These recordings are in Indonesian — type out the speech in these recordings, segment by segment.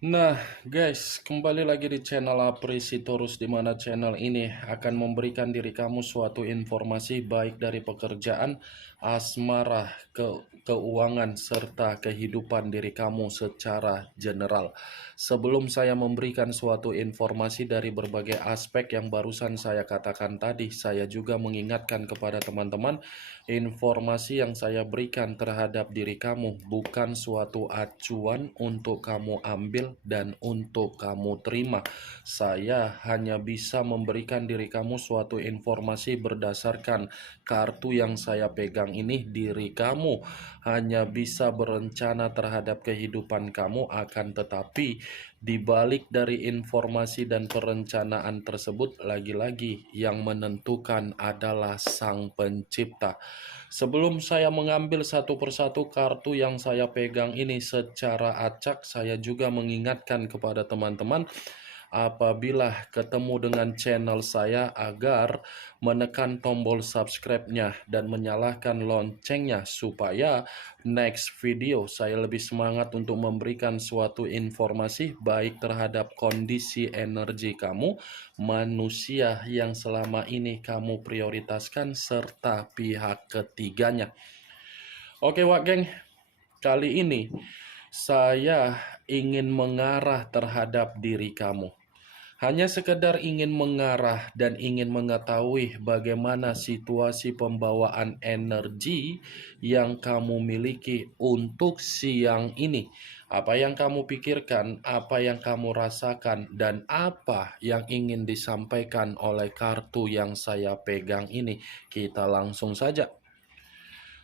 Nah, guys, kembali lagi di channel Apresitorus, di mana channel ini akan memberikan diri kamu suatu informasi baik dari pekerjaan, asmara, keuangan, serta kehidupan diri kamu secara general. Sebelum saya memberikan suatu informasi dari berbagai aspek yang barusan saya katakan tadi, saya juga mengingatkan kepada teman-teman, informasi yang saya berikan terhadap diri kamu bukan suatu acuan untuk kamu ambil dan untuk kamu terima. Saya hanya bisa memberikan diri kamu suatu informasi berdasarkan kartu yang saya pegang ini. Diri kamu hanya bisa berencana terhadap kehidupan kamu, akan tetapi di balik dari informasi dan perencanaan tersebut, lagi-lagi yang menentukan adalah Sang Pencipta. Sebelum saya mengambil satu persatu kartu yang saya pegang ini secara acak, saya juga mengingatkan kepada teman-teman, apabila ketemu dengan channel saya, agar menekan tombol subscribe-nya dan menyalakan loncengnya supaya next video saya lebih semangat untuk memberikan suatu informasi baik terhadap kondisi energi kamu, manusia yang selama ini kamu prioritaskan, serta pihak ketiganya. Oke Wak Geng, kali ini saya ingin mengarah terhadap diri kamu. Hanya sekedar ingin mengarah dan ingin mengetahui bagaimana situasi pembawaan energi yang kamu miliki untuk siang ini. Apa yang kamu pikirkan, apa yang kamu rasakan, dan apa yang ingin disampaikan oleh kartu yang saya pegang ini. Kita langsung saja.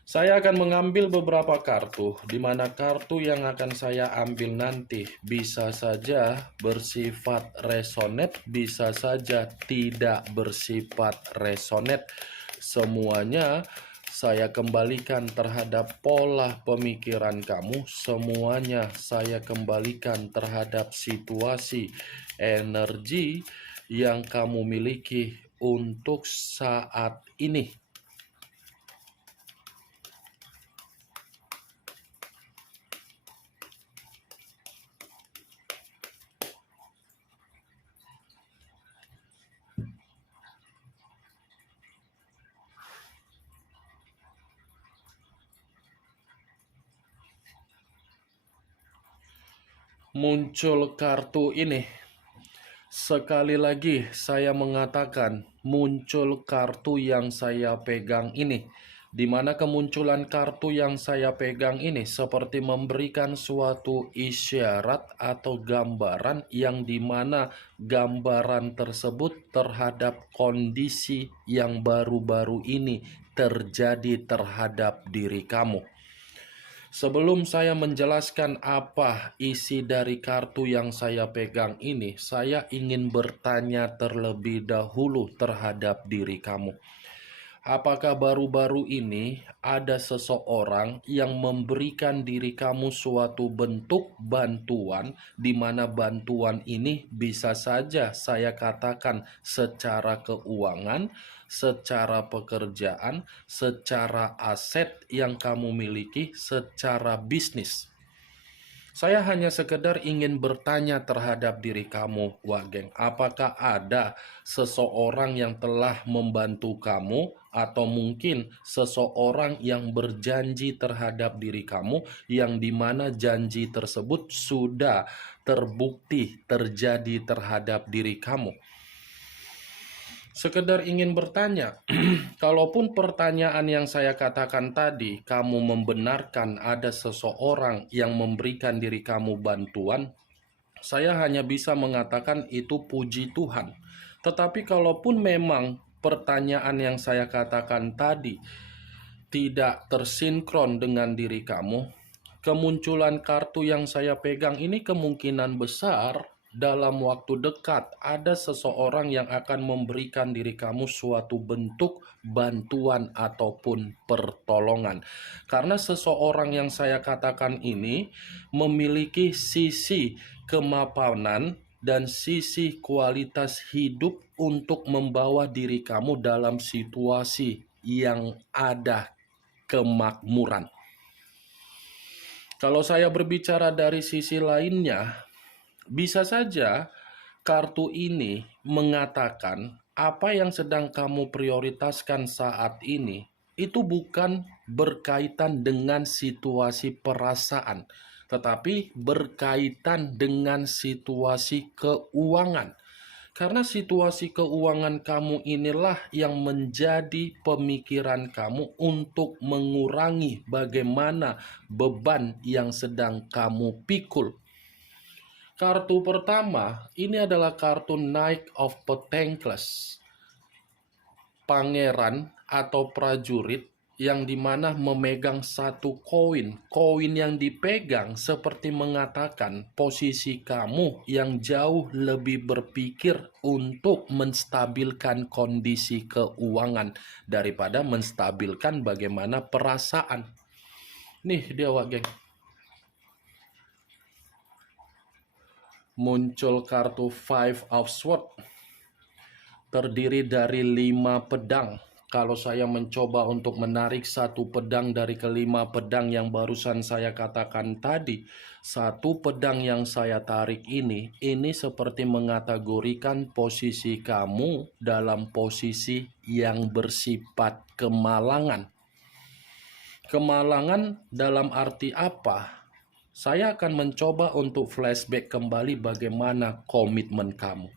Saya akan mengambil beberapa kartu, di mana kartu yang akan saya ambil nanti bisa saja bersifat resonate, bisa saja tidak bersifat resonate. Semuanya saya kembalikan terhadap pola pemikiran kamu, semuanya saya kembalikan terhadap situasi energi yang kamu miliki untuk saat ini. Muncul kartu ini. Sekali lagi saya mengatakan, muncul kartu yang saya pegang ini, di mana kemunculan kartu yang saya pegang ini seperti memberikan suatu isyarat atau gambaran, yang dimana gambaran tersebut terhadap kondisi yang baru-baru ini terjadi terhadap diri kamu. Sebelum saya menjelaskan apa isi dari kartu yang saya pegang ini, saya ingin bertanya terlebih dahulu terhadap diri kamu. Apakah baru-baru ini ada seseorang yang memberikan diri kamu suatu bentuk bantuan, di mana bantuan ini bisa saja saya katakan secara keuangan, secara pekerjaan, secara aset yang kamu miliki, secara bisnis? Saya hanya sekedar ingin bertanya terhadap diri kamu, Wak Geng. Apakah ada seseorang yang telah membantu kamu, atau mungkin seseorang yang berjanji terhadap diri kamu, yang dimana janji tersebut sudah terbukti terjadi terhadap diri kamu? Sekedar ingin bertanya, kalaupun pertanyaan yang saya katakan tadi, kamu membenarkan ada seseorang yang memberikan diri kamu bantuan, saya hanya bisa mengatakan itu puji Tuhan. Tetapi kalaupun memang pertanyaan yang saya katakan tadi tidak tersinkron dengan diri kamu, kemunculan kartu yang saya pegang ini kemungkinan besar dalam waktu dekat ada seseorang yang akan memberikan diri kamu suatu bentuk bantuan ataupun pertolongan. Karena seseorang yang saya katakan ini memiliki sisi kemapanan dan sisi kualitas hidup untuk membawa diri kamu dalam situasi yang ada kemakmuran. Kalau saya berbicara dari sisi lainnya, Bisa saja kartu ini mengatakan apa yang sedang kamu prioritaskan saat ini itu bukan berkaitan dengan situasi perasaan, tetapi berkaitan dengan situasi keuangan. Karena situasi keuangan kamu inilah yang menjadi pemikiran kamu untuk mengurangi bagaimana beban yang sedang kamu pikul. Kartu pertama ini adalah kartu Knight of Pentacles, pangeran atau prajurit yang dimana memegang satu koin. Koin yang dipegang seperti mengatakan posisi kamu yang jauh lebih berpikir untuk menstabilkan kondisi keuangan daripada menstabilkan bagaimana perasaan. Nih dia wak geng. Muncul kartu Five of Swords, terdiri dari 5 pedang. Kalau saya mencoba untuk menarik satu pedang dari kelima pedang yang barusan saya katakan tadi, satu pedang yang saya tarik ini seperti mengategorikan posisi kamu dalam posisi yang bersifat kemalangan. Kemalangan dalam arti apa? Saya akan mencoba untuk flashback kembali bagaimana komitmen kamu.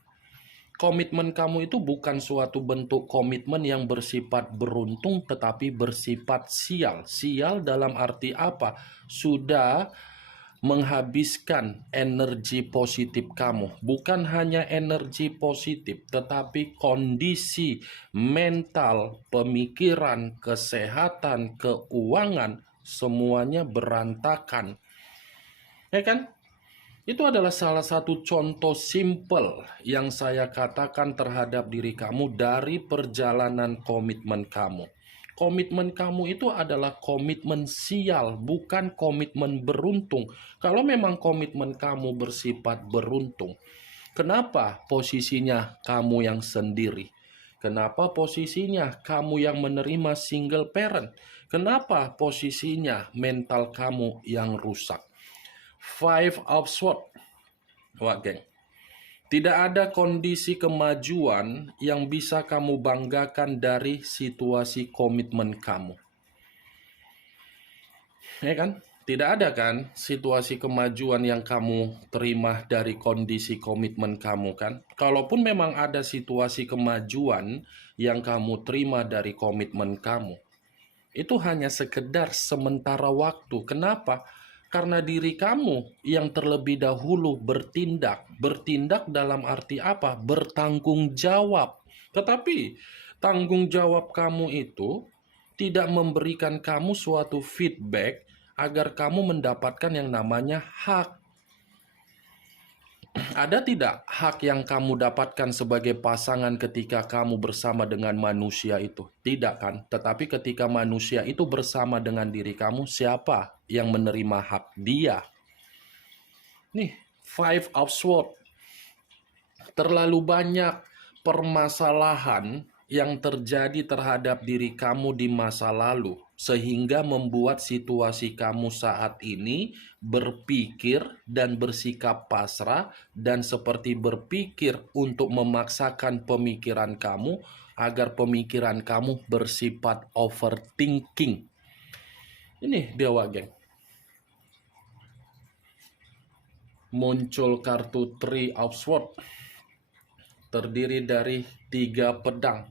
Komitmen kamu itu bukan suatu bentuk komitmen yang bersifat beruntung tetapi bersifat sial. Sial dalam arti apa? Sudah menghabiskan energi positif kamu. Bukan hanya energi positif tetapi kondisi mental, pemikiran, kesehatan, keuangan semuanya berantakan. Ya kan? Itu adalah salah satu contoh simple yang saya katakan terhadap diri kamu dari perjalanan komitmen kamu. Komitmen kamu itu adalah komitmen sial, bukan komitmen beruntung. Kalau memang komitmen kamu bersifat beruntung, kenapa posisinya kamu yang sendiri? Kenapa posisinya kamu yang menerima single parent? Kenapa posisinya mental kamu yang rusak? Five of Swords, wah geng. Tidak ada kondisi kemajuan yang bisa kamu banggakan dari situasi komitmen kamu. Ya kan? Tidak ada kan situasi kemajuan yang kamu terima dari kondisi komitmen kamu kan? Kalaupun memang ada situasi kemajuan yang kamu terima dari komitmen kamu, itu hanya sekedar sementara waktu. Kenapa? Karena diri kamu yang terlebih dahulu bertindak. Bertindak dalam arti apa? Bertanggung jawab. Tetapi tanggung jawab kamu itu tidak memberikan kamu suatu feedback agar kamu mendapatkan yang namanya hak. Ada tidak hak yang kamu dapatkan sebagai pasangan ketika kamu bersama dengan manusia itu? Tidak kan? Tetapi ketika manusia itu bersama dengan diri kamu, siapa yang menerima hak? Dia. Nih, Five of Swords. Terlalu banyak permasalahan yang terjadi terhadap diri kamu di masa lalu, sehingga membuat situasi kamu saat ini berpikir dan bersikap pasrah dan seperti berpikir untuk memaksakan pemikiran kamu agar pemikiran kamu bersifat overthinking. Ini dia geng. Muncul kartu Three of Swords, terdiri dari 3 pedang.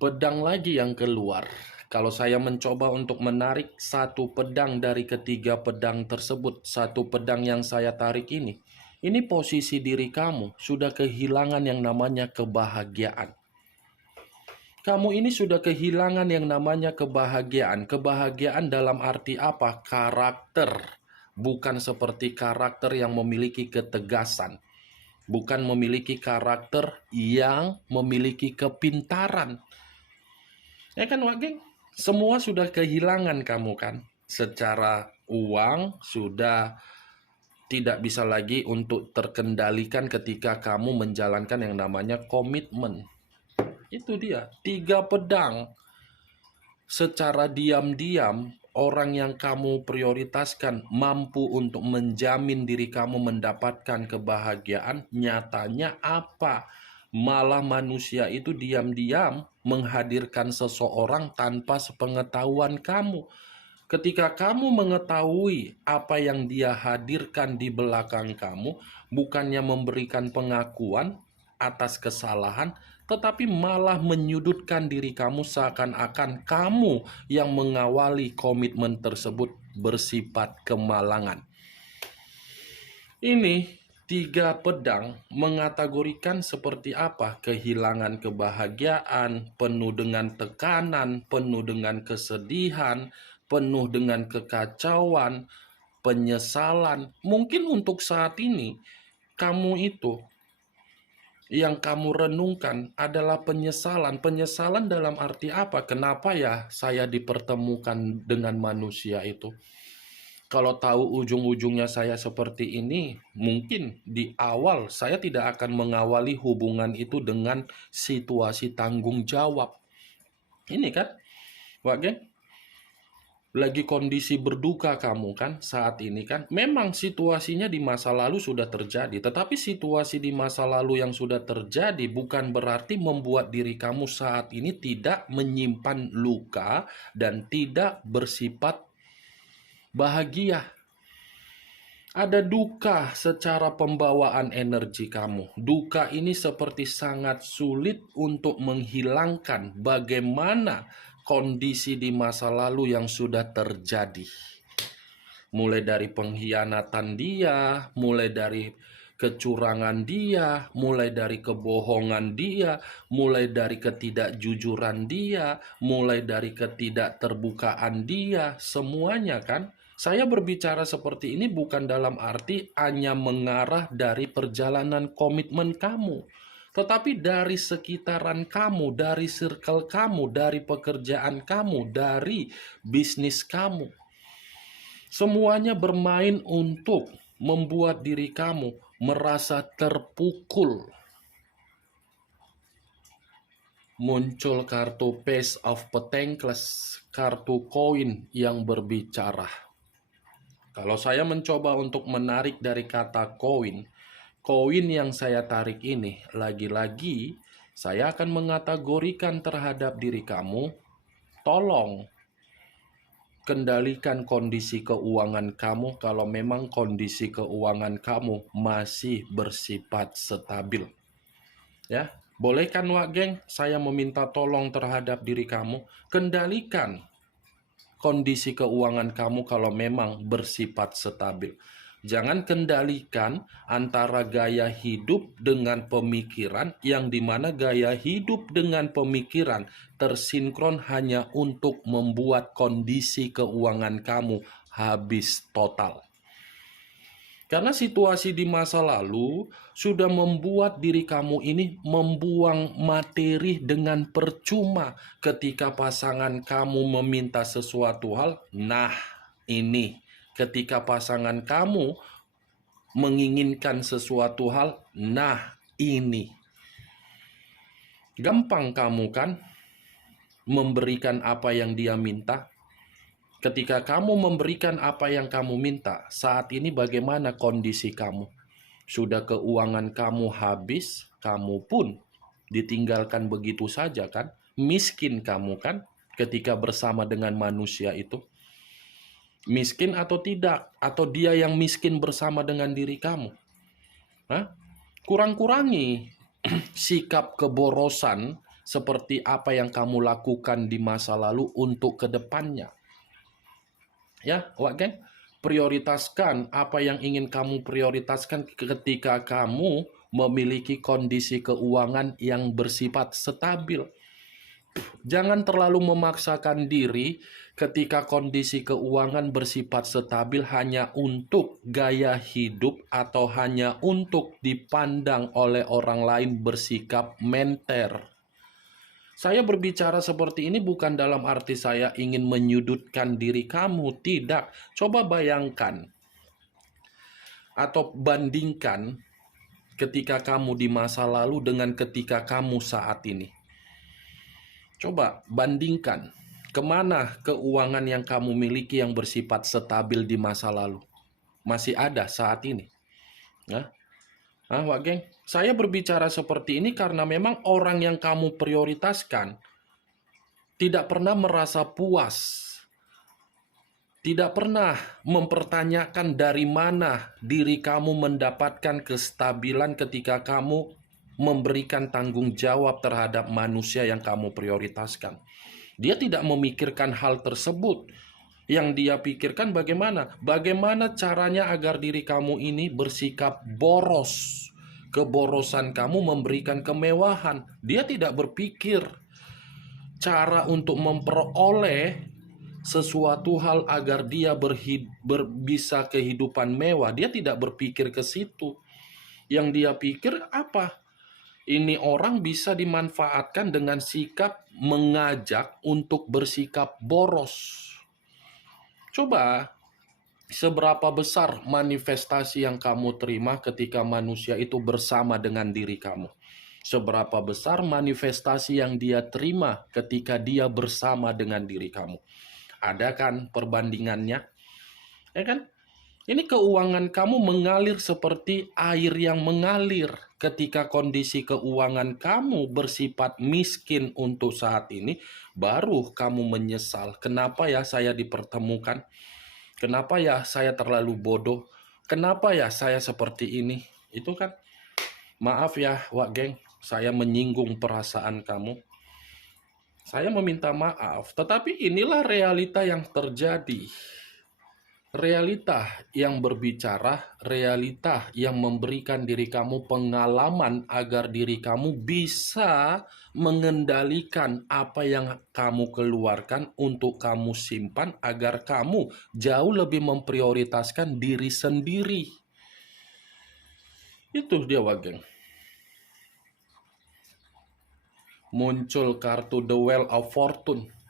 Pedang lagi yang keluar. Kalau saya mencoba untuk menarik satu pedang dari ketiga pedang tersebut, satu pedang yang saya tarik ini posisi diri kamu sudah kehilangan yang namanya kebahagiaan. Kamu ini sudah kehilangan yang namanya kebahagiaan. Kebahagiaan dalam arti apa? Karakter. Bukan seperti karakter yang memiliki ketegasan. Bukan memiliki karakter yang memiliki kepintaran. Ya kan, Wak Geng? Semua sudah kehilangan kamu kan? Secara uang sudah tidak bisa lagi untuk terkendalikan ketika kamu menjalankan yang namanya komitmen. Itu dia, 3 pedang. Secara diam-diam orang yang kamu prioritaskan mampu untuk menjamin diri kamu mendapatkan kebahagiaan, nyatanya apa? Malah manusia itu diam-diam menghadirkan seseorang tanpa sepengetahuan kamu. Ketika kamu mengetahui apa yang dia hadirkan di belakang kamu, bukannya memberikan pengakuan atas kesalahan, tetapi malah menyudutkan diri kamu seakan-akan kamu yang mengawali komitmen tersebut bersifat kemalangan. Ini 3 pedang mengategorikan seperti apa kehilangan kebahagiaan, penuh dengan tekanan, penuh dengan kesedihan, penuh dengan kekacauan, penyesalan. Mungkin untuk saat ini kamu itu yang kamu renungkan adalah penyesalan. Penyesalan dalam arti apa? Kenapa ya saya dipertemukan dengan manusia itu? Kalau tahu ujung-ujungnya saya seperti ini, mungkin di awal saya tidak akan mengawali hubungan itu dengan situasi tanggung jawab. Ini kan, Wak Geng? Lagi kondisi berduka kamu kan saat ini kan. Memang situasinya di masa lalu sudah terjadi, tetapi situasi di masa lalu yang sudah terjadi bukan berarti membuat diri kamu saat ini tidak menyimpan luka dan tidak bersifat bahagia. Ada duka secara pembawaan energi kamu. Duka ini seperti sangat sulit untuk menghilangkan bagaimana kondisi di masa lalu yang sudah terjadi. Mulai dari pengkhianatan dia, mulai dari kecurangan dia, mulai dari kebohongan dia, mulai dari ketidakjujuran dia, mulai dari ketidakterbukaan dia, semuanya kan. Saya berbicara seperti ini bukan dalam arti hanya mengarah dari perjalanan komitmen kamu, tetapi dari sekitaran kamu, dari circle kamu, dari pekerjaan kamu, dari bisnis kamu. Semuanya bermain untuk membuat diri kamu merasa terpukul. Muncul kartu Page of Pentacles, kartu koin yang berbicara. Kalau saya mencoba untuk menarik dari kata koin, koin yang saya tarik ini, lagi-lagi saya akan mengategorikan terhadap diri kamu, tolong kendalikan kondisi keuangan kamu kalau memang kondisi keuangan kamu masih bersifat stabil. Ya, boleh kan Wak Geng, saya meminta tolong terhadap diri kamu, kendalikan kondisi keuangan kamu kalau memang bersifat stabil. Jangan kendalikan antara gaya hidup dengan pemikiran, yang dimana gaya hidup dengan pemikiran tersinkron hanya untuk membuat kondisi keuangan kamu habis total. Karena situasi di masa lalu sudah membuat diri kamu ini membuang materi dengan percuma. Ketika pasangan kamu meminta sesuatu hal, nah ini. Ketika pasangan kamu menginginkan sesuatu hal, nah ini. Gampang kamu kan memberikan apa yang dia minta. Ketika kamu memberikan apa yang kamu minta, saat ini bagaimana kondisi kamu? Sudah keuangan kamu habis, kamu pun ditinggalkan begitu saja kan? Miskin kamu kan ketika bersama dengan manusia itu? Miskin atau tidak? Atau dia yang miskin bersama dengan diri kamu? Hah? Kurang-kurangi sikap keborosan seperti apa yang kamu lakukan di masa lalu untuk kedepannya. Ya, Wak Geng, prioritaskan apa yang ingin kamu prioritaskan ketika kamu memiliki kondisi keuangan yang bersifat stabil. Jangan terlalu memaksakan diri ketika kondisi keuangan bersifat stabil hanya untuk gaya hidup atau hanya untuk dipandang oleh orang lain bersikap menter. Saya berbicara seperti ini bukan dalam arti saya ingin menyudutkan diri kamu, tidak. Coba bayangkan atau bandingkan ketika kamu di masa lalu dengan ketika kamu saat ini. Coba bandingkan. Kemana keuangan yang kamu miliki yang bersifat stabil di masa lalu? Masih ada saat ini? Nah, Wak Geng, saya berbicara seperti ini karena memang orang yang kamu prioritaskan tidak pernah merasa puas, tidak pernah mempertanyakan dari mana diri kamu mendapatkan kestabilan ketika kamu memberikan tanggung jawab terhadap manusia yang kamu prioritaskan. Dia tidak memikirkan hal tersebut. Yang dia pikirkan bagaimana? Bagaimana caranya agar diri kamu ini bersikap boros. Keborosan kamu memberikan kemewahan. Dia tidak berpikir cara untuk memperoleh sesuatu hal agar dia bisa kehidupan mewah. Dia tidak berpikir ke situ. Yang dia pikir apa? Ini orang bisa dimanfaatkan dengan sikap mengajak untuk bersikap boros. Coba, seberapa besar manifestasi yang kamu terima ketika manusia itu bersama dengan diri kamu? Seberapa besar manifestasi yang dia terima ketika dia bersama dengan diri kamu? Ada kan perbandingannya? Ya kan? Ini keuangan kamu mengalir seperti air yang mengalir. Ketika kondisi keuangan kamu bersifat miskin untuk saat ini, baru kamu menyesal. Kenapa ya saya dipertemukan? Kenapa ya saya terlalu bodoh? Kenapa ya saya seperti ini? Itu kan, maaf ya Wak Geng, saya menyinggung perasaan kamu. Saya meminta maaf, tetapi inilah realita yang terjadi. Realita yang berbicara, realita yang memberikan diri kamu pengalaman agar diri kamu bisa mengendalikan apa yang kamu keluarkan untuk kamu simpan agar kamu jauh lebih memprioritaskan diri sendiri. Itu dia Wageng. Muncul kartu The Wheel of Fortune.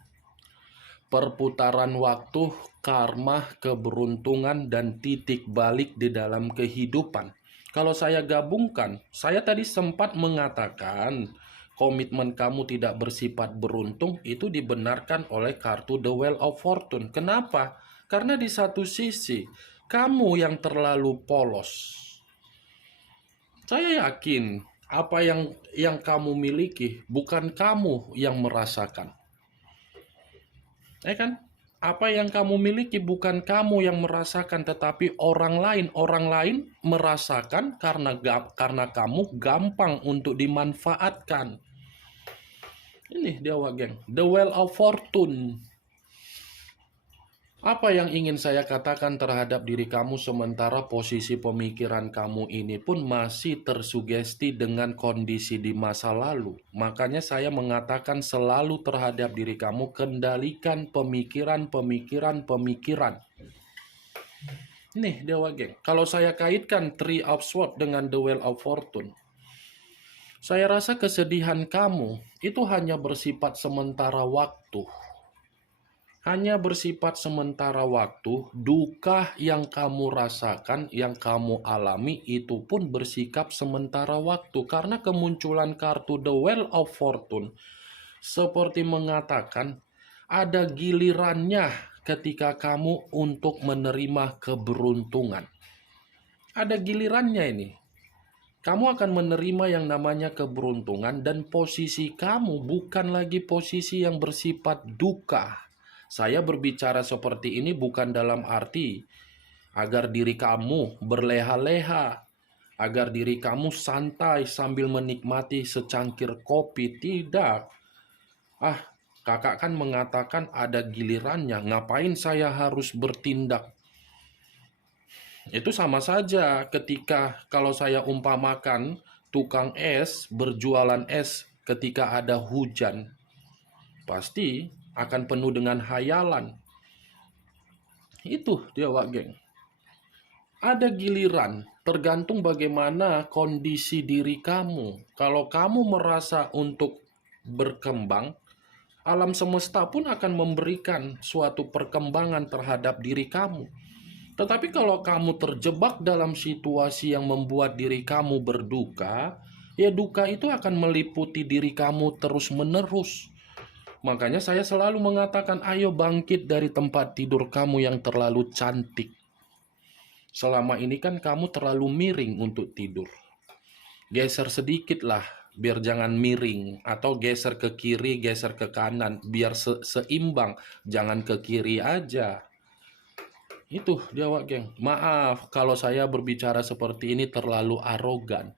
Perputaran waktu, karma, keberuntungan, dan titik balik di dalam kehidupan. Kalau saya gabungkan, saya tadi sempat mengatakan komitmen kamu tidak bersifat beruntung itu dibenarkan oleh kartu The Wheel of Fortune. Kenapa? Karena di satu sisi, kamu yang terlalu polos. Saya yakin apa yang kamu miliki bukan kamu yang merasakan. Kan? Apa yang kamu miliki bukan kamu yang merasakan, tetapi orang lain. Orang lain merasakan karena kamu gampang untuk dimanfaatkan. Ini dia Wageng, The Wheel of Fortune. Apa yang ingin saya katakan terhadap diri kamu sementara posisi pemikiran kamu ini pun masih tersugesti dengan kondisi di masa lalu. Makanya saya mengatakan selalu terhadap diri kamu, kendalikan pemikiran. Nih Dewa Geng, kalau saya kaitkan Three of Swords dengan The Wheel of Fortune, saya rasa kesedihan kamu itu hanya bersifat sementara waktu. Hanya bersifat sementara waktu, duka yang kamu rasakan, yang kamu alami itu pun bersikap sementara waktu. Karena kemunculan kartu The Wheel of Fortune seperti mengatakan ada gilirannya ketika kamu untuk menerima keberuntungan. Ada gilirannya ini. Kamu akan menerima yang namanya keberuntungan dan posisi kamu bukan lagi posisi yang bersifat duka. Saya berbicara seperti ini bukan dalam arti agar diri kamu berleha-leha, agar diri kamu santai sambil menikmati secangkir kopi. Tidak. Kakak kan mengatakan ada gilirannya. Ngapain saya harus bertindak? Itu sama saja ketika kalau saya umpamakan tukang es berjualan es ketika ada hujan. Pasti akan penuh dengan hayalan. Itu dia Wak Geng. Ada giliran, tergantung bagaimana kondisi diri kamu. Kalau kamu merasa untuk berkembang, alam semesta pun akan memberikan suatu perkembangan terhadap diri kamu. Tetapi kalau kamu terjebak dalam situasi yang membuat diri kamu berduka, ya duka itu akan meliputi diri kamu terus-menerus. Makanya saya selalu mengatakan, ayo bangkit dari tempat tidur kamu yang terlalu cantik. Selama ini kan kamu terlalu miring untuk tidur. Geser sedikit lah, biar jangan miring. Atau geser ke kiri, geser ke kanan, biar seimbang. Jangan ke kiri aja. Itu dia, Wak Geng. Maaf kalau saya berbicara seperti ini terlalu arogan.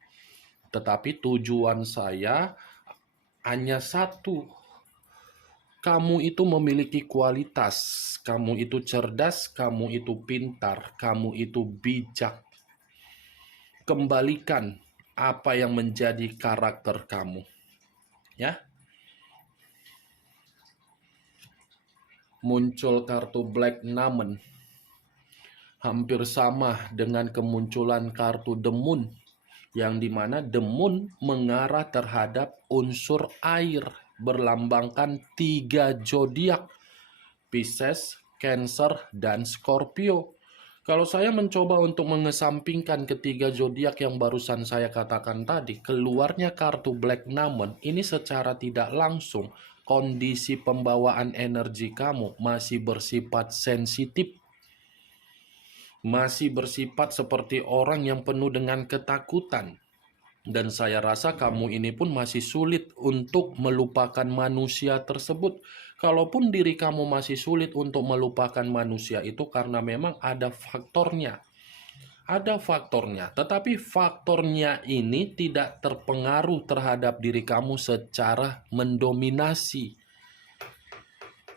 Tetapi tujuan saya hanya satu. Kamu itu memiliki kualitas, kamu itu cerdas, kamu itu pintar, kamu itu bijak. Kembalikan apa yang menjadi karakter kamu. Ya. Muncul kartu Black Numen. Hampir sama dengan kemunculan kartu The Moon, yang dimana The Moon mengarah terhadap unsur air, berlambangkan 3 zodiak, Pisces, Cancer, dan Scorpio. Kalau saya mencoba untuk mengesampingkan ketiga zodiak yang barusan saya katakan tadi, keluarnya kartu Black Numen ini secara tidak langsung kondisi pembawaan energi kamu masih bersifat sensitif, masih bersifat seperti orang yang penuh dengan ketakutan. Dan saya rasa kamu ini pun masih sulit untuk melupakan manusia tersebut. Kalaupun diri kamu masih sulit untuk melupakan manusia itu karena memang ada faktornya. Ada faktornya, tetapi faktornya ini tidak terpengaruh terhadap diri kamu secara mendominasi.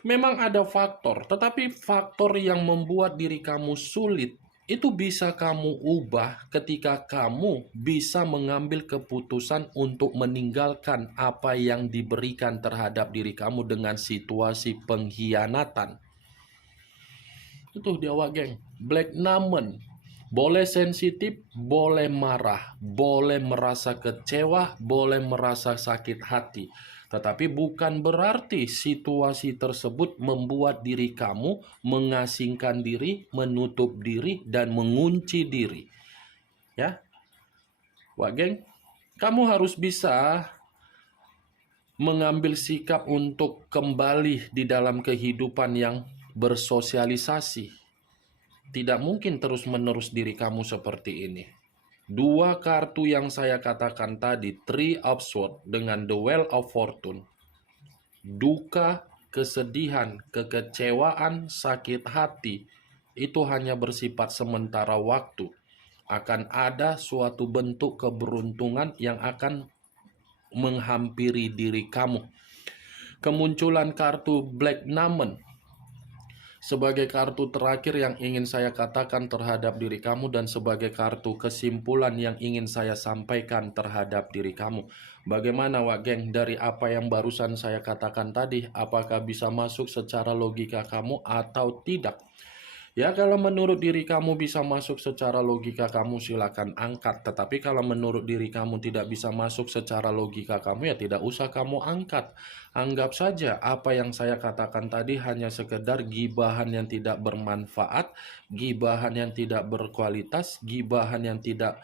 Memang ada faktor, tetapi faktor yang membuat diri kamu sulit itu bisa kamu ubah ketika kamu bisa mengambil keputusan untuk meninggalkan apa yang diberikan terhadap diri kamu dengan situasi pengkhianatan. Itu dia, Wak Geng. Black Numen. Boleh sensitif, boleh marah, boleh merasa kecewa, boleh merasa sakit hati. Tetapi bukan berarti situasi tersebut membuat diri kamu mengasingkan diri, menutup diri, dan mengunci diri. Ya, Wak Geng, kamu harus bisa mengambil sikap untuk kembali di dalam kehidupan yang bersosialisasi. Tidak mungkin terus-menerus diri kamu seperti ini. 2 kartu yang saya katakan tadi, Three of Swords dengan The Wheel of Fortune. Duka, kesedihan, kekecewaan, sakit hati, itu hanya bersifat sementara waktu. Akan ada suatu bentuk keberuntungan yang akan menghampiri diri kamu. Kemunculan kartu Black Numen sebagai kartu terakhir yang ingin saya katakan terhadap diri kamu dan sebagai kartu kesimpulan yang ingin saya sampaikan terhadap diri kamu. Bagaimana, Wak Geng, dari apa yang barusan saya katakan tadi, apakah bisa masuk secara logika kamu atau tidak? Ya, kalau menurut diri kamu bisa masuk secara logika kamu, silakan angkat. Tetapi kalau menurut diri kamu tidak bisa masuk secara logika kamu, ya tidak usah kamu angkat. Anggap saja apa yang saya katakan tadi hanya sekedar gibahan yang tidak bermanfaat, gibahan yang tidak berkualitas, gibahan yang tidak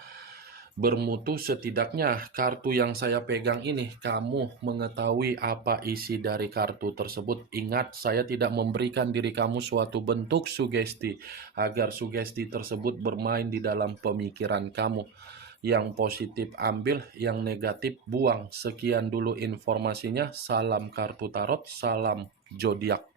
bermutu. Setidaknya kartu yang saya pegang ini, kamu mengetahui apa isi dari kartu tersebut. Ingat, saya tidak memberikan diri kamu suatu bentuk sugesti agar sugesti tersebut bermain di dalam pemikiran kamu. Yang positif ambil, yang negatif buang. Sekian dulu informasinya. Salam kartu tarot, salam zodiak.